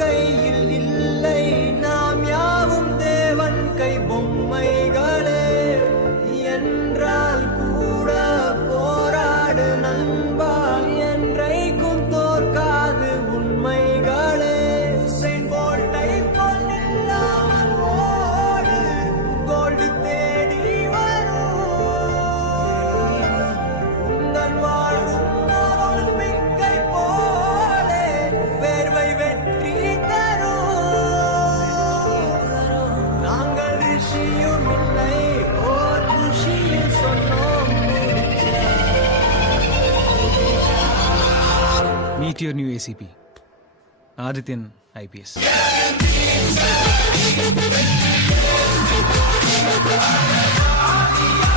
கையில் இல்லை, நாம் யாவும் தேவன் கை பொம்மைகளே. என்றால் கூட போராடு நண்பா, என்றைக்கும் தோற்காது உண்மைகளே. உசைன் போல்ட்டை போல் இல்லாமல் ஓடு, கோல்டு தேடி வரும். உந்தன் வாழும் ஒலிம்பிக்கை போலே வேர்வை வெற்றி தரும். நாங்கள் ரிஷியும் இல்லை, ஓர் ருஷியில் சொன்னோம் Meet your new ACP, Adityan IPS. முடிச்ச.